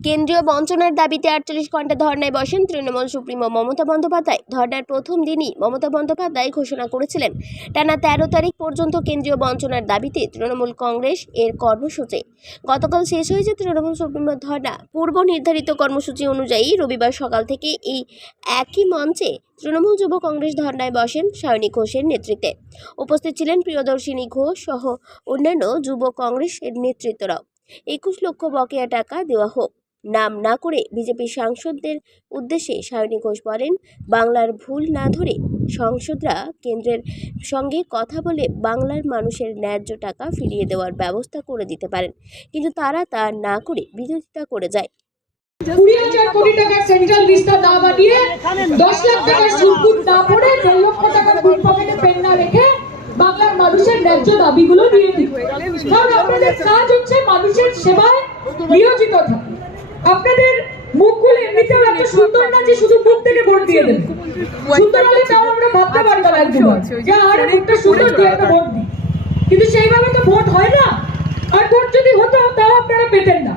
কেন্দ্রীয় বঞ্চনার দাবিতে ৪৮ ঘণ্টা ধর্নায় বসেন তৃণমূল সুপ্রিমো মমতা বন্দ্যোপাধ্যায়। ধর্নার প্রথম দিনই মমতা বন্দ্যোপাধ্যায় ঘোষণা করেছিলেন টানা ১৩ তারিখ পর্যন্ত কেন্দ্রীয় বঞ্চনার দাবিতে তৃণমূল কংগ্রেস এর কর্মসূচি। গতকাল শেষ হয়েছে তৃণমূল সুপ্রিমোর ধর্না। পূর্ব নির্ধারিত কর্মসূচি অনুযায়ী রবিবার সকাল থেকে এই একই মঞ্চে তৃণমূল যুব কংগ্রেস ধর্নায় বসেন সায়নী ঘোষের নেতৃত্বে। উপস্থিত ছিলেন প্রিয়দর্শিনী ঘোষ সহ অন্যান্য যুব কংগ্রেসের নেতৃত্বরাও। ২১ লক্ষ বকেয়া টাকা দেওয়া হোক। নাম না করে বিজেপি সাংসদদের উদ্দেশ্যে সায়নী ঘোষ বলেন, বাংলার ভুল না ধরে সংসদরা কেন্দ্রের সঙ্গে কথা বলে বাংলার মানুষের ন্যায্য টাকা ফিরিয়ে দেওয়ার ব্যবস্থা করে দিতে পারেন, কিন্তু তারা তা না করে বিরোধিতা করে যায়। ২০,০০০ কোটি টাকা সেন্ট্রাল লিস্টটা না বানিয়ে ১০ লাখ টাকার সুদ না পড়ে ১.৫ লক্ষ টাকার বুক পকেটে পেন না রেখে বাংলার মানুষের ন্যায্য দাবিগুলো দিয়ে দিন। কারণ আপনাদের কাজ হচ্ছে মানুষের সেবায় নিয়োজিত থাকা। আপনাদের মুখগুলো এমনিতেও এত সুন্দর না যে শুধু মুখ থেকে ভোট দিয়ে দেবেন। সুন্দর হলে তাও আমরা ভাবতে পারতাম একজন যে আরে মুখটা সুন্দর দিয়ে একটা ভোট দিই, কিন্তু সেইভাবে তো ভোট হয় না। আর ভোট যদি হতো তাও আপনারা পেতেন না।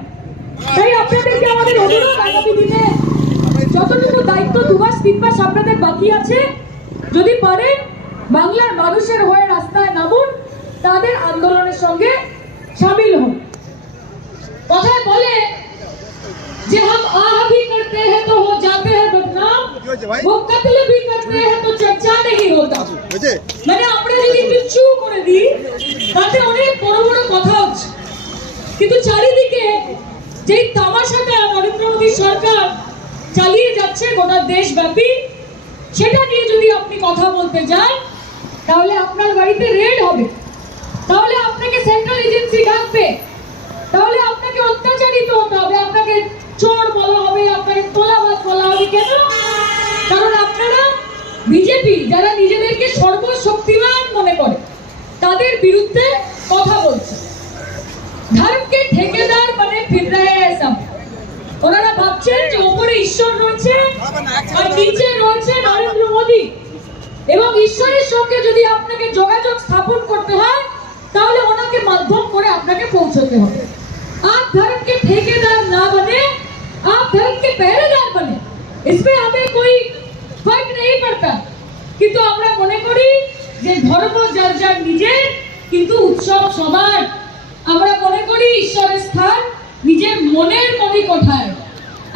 তাই আপনাদেরকে আমাদের অনুরোধ, আগামী দিনে যতটুকু দায়িত্ব ২ মাস ৩ মাস আপনাদের বাকি আছে, যদি পারেন বাংলার মানুষের হয়ে রাস্তায় নামুন, তাদের আন্দোলনের সঙ্গে শামিল হন। কথায় বলে যে हम आह भी करते हैं तो हो जाते हैं बदनाम, वो कत्ल भी करते हैं तो चर्चा नहीं होता। মানে আমরা যদি কিচ্ছু করে দিই তাতে অনেক বড় বড় কথা হচ্ছে, কিন্তু চারিদিকে যেই তামাশাটা নরেন্দ্র মোদী সরকার চালিয়ে যাচ্ছে গোটা দেশব্যাপী, সেটা নিয়ে যদি আপনি কথা বলতে যান তাহলে আপনার বাড়িতে রেড হবে, তাহলে আপনাকে সেন্ট্রাল এজেন্সি ডাকবে, তাহলে আপনাকে অত্যাচারিত হতে হবে, আপনাকে চোর বলা হবে, আপনাকে তোলাবাজ বলা হবে। কেন? কারণ আপনারা বিজেপি যারা নিজেদেরকে সর্বশক্তিমান মনে করে তাদের বিরুদ্ধে কথা বলছে। ধর্মকে ঠেকেদার মানে ফির রহে হ্যায় সব। ওনারা ভাবছেন যে ওপরে ঈশ্বর রয়েছে আর নিচে রয়েছে নরেন্দ্র মোদী, এবং ঈশ্বরের সঙ্গে যদি আপনাকে যোগাযোগ স্থাপন করতে হয় তাহলে ওনাকে মাধ্যম করে আপনাকে পৌঁছতে হবে। आप धर्म के ठेकेदार ना बने, आप धर्म के पहरेदार बने, इसमें हमें कोई फर्क नहीं पड़ता। কিন্তু আমরা মনে করি যে ধর্ম যার যার নিজের, কিন্তু উৎসব সবার। আমরা মনে করি ঈশ্বরের স্থান নিজের মনের মণিকোঠায়।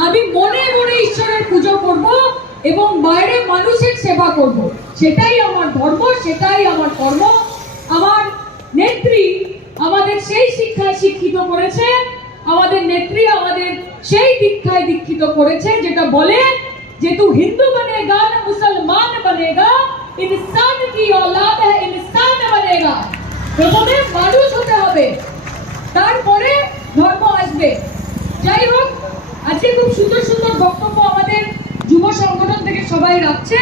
আমি মনে মনে ঈশ্বরের পুজো করব এবং বাইরে মানুষের সেবা করব, সেটাই আমার ধর্ম, সেটাই আমার কর্ম। আমার নেত্রী আমাদের সেই শিক্ষায় শিক্ষিত করেছে, আমাদের নেত্রী আমাদের সেই দীক্ষায় দীক্ষিত করেছে যেটা বলে যে তু হিন্দু বনেগা না মুসলমান বনেগা, ইনসান কি औलाद है इंसान बनेगा। প্রথমে মানুষ হতে হবে, তারপরে ধর্ম আসবে। যাই হোক, আজকে খুব সুন্দর সুন্দর বক্তব্য আমাদের যুব সংগঠন থেকে সবাই রাখছে।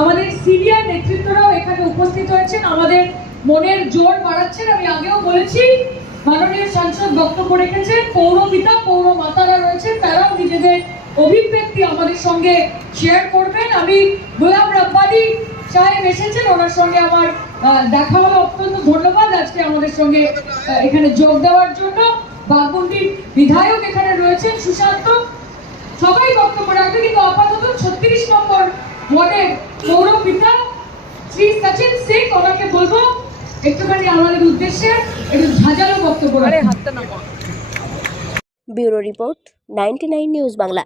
আমাদের সিনিয়র নেতৃত্বরাও এখানে উপস্থিত হয়েছেন, আমাদের মনের জোর বাড়াচ্ছেন। আমি আগেও বলেছি, মাননীয় সাংসদ বক্তব্য রেখেছেন, পৌরপিতা পৌরমাতারা রয়েছেন, তারাও নিজেদের অভিব্যক্তি আমাদের সঙ্গে শেয়ার করবেন। আমি গোলাম রব্বানী সাহেব এসেছেন, ওনার সঙ্গে আমার দেখা হলো, অত্যন্ত ধন্যবাদ আজকে আমাদের সঙ্গে এখানে যোগ দেওয়ার জন্য। বাগমুন্ডির বিধায়ক এখানে রয়েছেন সুশান্ত, সবাই বক্তব্য রাখবে। কিন্তু আপাতত ৩৬ নম্বর ওয়ার্ডের পৌরপিতা শ্রী সচিন সিং, ওনাকে বলবো একটুখানি আমাদের উদ্দেশ্যে একটু ঝাঁঝালো বক্তব্য রাখবেন। Bureau report 99 news Bangla.